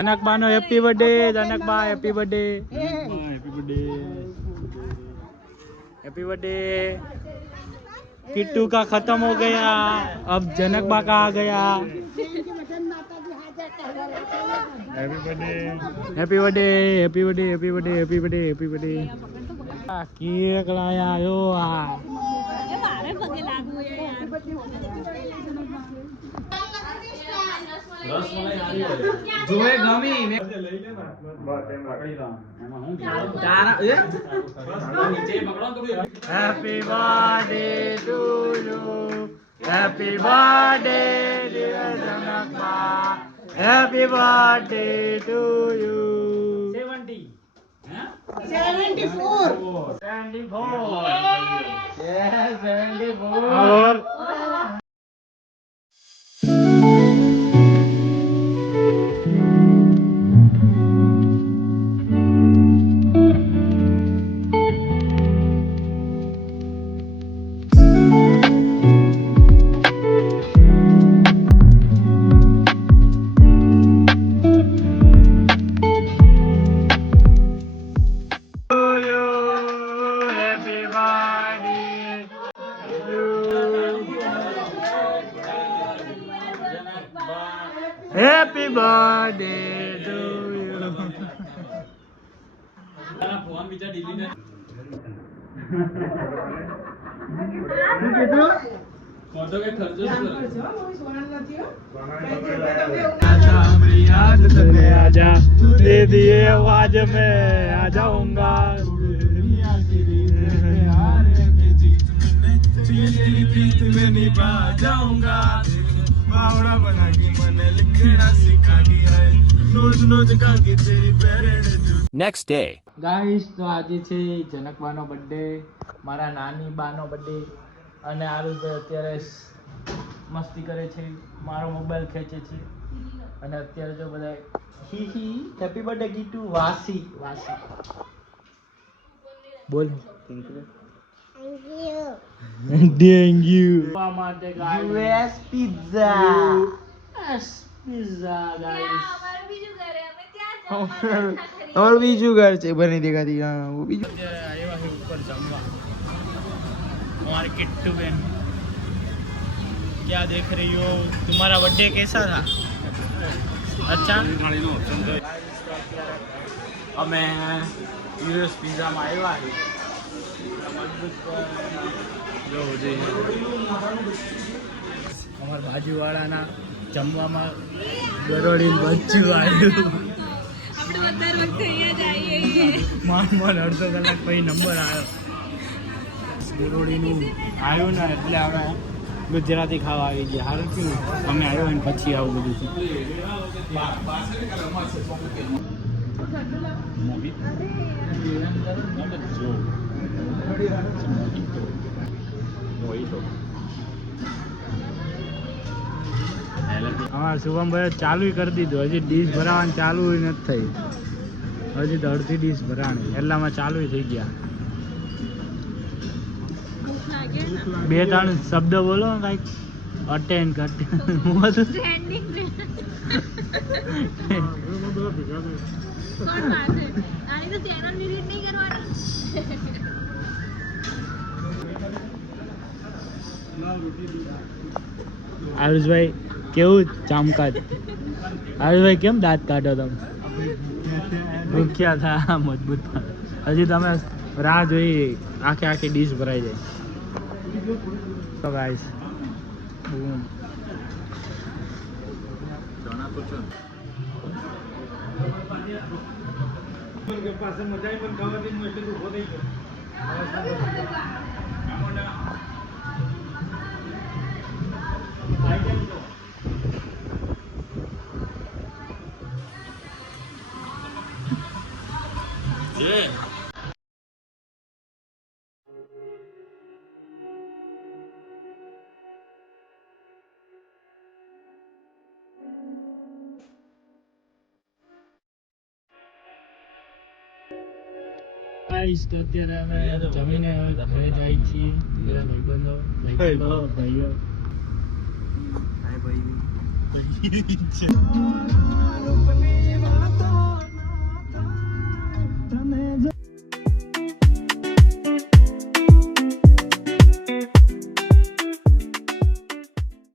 जनकबा नो happy birthday Janakba happy birthday happy birthday happy birthday Kittu का खत्म हो गया अब जनकबा का आ गया happy birthday happy birthday happy birthday happy birthday happy birthday happy birthday cake लाया यो आ જોએ ગમી મે લઈ લે બસ એમ રાખડી લા એમાં હું તારા એ નીચે પકડો તો happy birthday to you happy birthday dear Janakba happy birthday to you 70 74 yes 74 Happy birthday to you. Phone बीचा डिलीट फोटो के खर्चो आजा हमारी याद तने आजा दे दिए आवाज में आ जाऊंगा प्रीत में निभा जाऊंगा बावड़ा बना के मैंने लिखना सिखा दिया है रोज रोज का के तेरी पेरेंट्स Next day. ગાઈસ તો આજે છે જનકબાનો બર્થડે મારા નાની બાનો બર્થડે અને આરુષભાઈ અત્યારે મસ્તી કરે છે મારો મોબાઈલ ખેંચે છે અને અત્યારે જો બધા હી હી હેપી બર્થડે ગીટુ વાસી વાસી બોલ થેન્ક યુ થેન્ક યુ માટે US pizza S pizza guys और बीजू घर से बनी दिखाती हां वो बीजू आया है ऊपर जमवा हमारे किट्टू बहन क्या देख रही हो तुम्हारा बर्थडे कैसा था अच्छा અમે યુએસ પિઝામાં આવ્યા છે જો જે અમારા બાજુવાળાના જમવામાં ગરોળી બચ્ચું આવ્યું માન અડધો કલાક પછી નંબર આવ્યો ગરોળીનું આવ્યું ને એટલે હવે ગુજરાતી ખાવા આવી ગયા હારું કેવું અમે આવ્યો ને પછી આવું બધું હા શુભમભાઈ ચાલુ કરી દીધું હજી ડીશ ભરાવાનું ચાલુ નથી થઈ હજી તો અડધી ડીશ ભરાણી એટલામાં ચાલુ થઈ ગયા બે ત્રણ શબ્દ બોલો કાંઈક અટેન્ડ કરતે હું હતું આયુષભાઈ કેવું ચામકાજ આયુષભાઈ કેમ દાંત કાઢો તમે ભૂખ્યા થા મજબૂત હજી તમે રાહ જોઈ આખે આખી ડીશ ભરાઈ જાય તો ગાઈસ પાસે મજા પણ ખાવાથી હું એટલે ઉભો થઈ ગયો ગાઈસ તો અત્યારે અમે જમીને ઘરે જાય છીએ ભાઈબંધો ભાઈઓ હાય ભાઈ છે